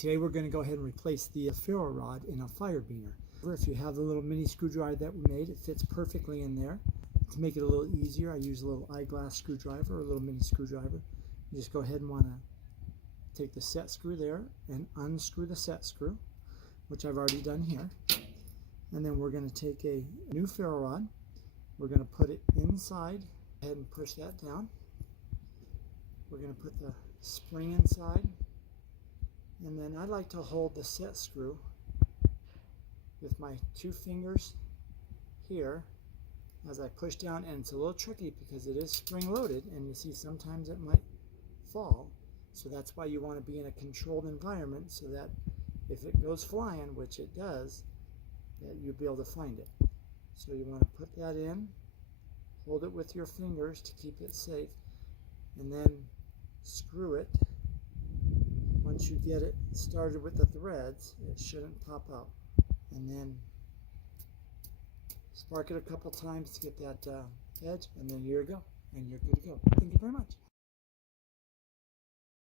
Today we're going to go ahead and replace the ferro rod in a Firebiner. If you have the little mini screwdriver that we made, it fits perfectly in there. To make it a little easier, I use a little eyeglass screwdriver or a little mini screwdriver. You just go ahead and want to take the set screw there and unscrew the set screw, which I've already done here. And then we're going to take a new ferro rod. We're going to put it inside. Go ahead and push that down. We're going to put the spring inside. And then I like to hold the set screw with my 2 fingers here as I push down, and it's a little tricky because it is spring loaded, and you see sometimes it might fall, so that's why you want to be in a controlled environment so that if it goes flying, which it does, that you'll be able to find it. So you want to put that in, hold it with your fingers to keep it safe, and then screw it. Once you get it started with the threads, it shouldn't pop out. And then spark it a couple times to get that edge, and then here you go, and you're good to go. Thank you very much.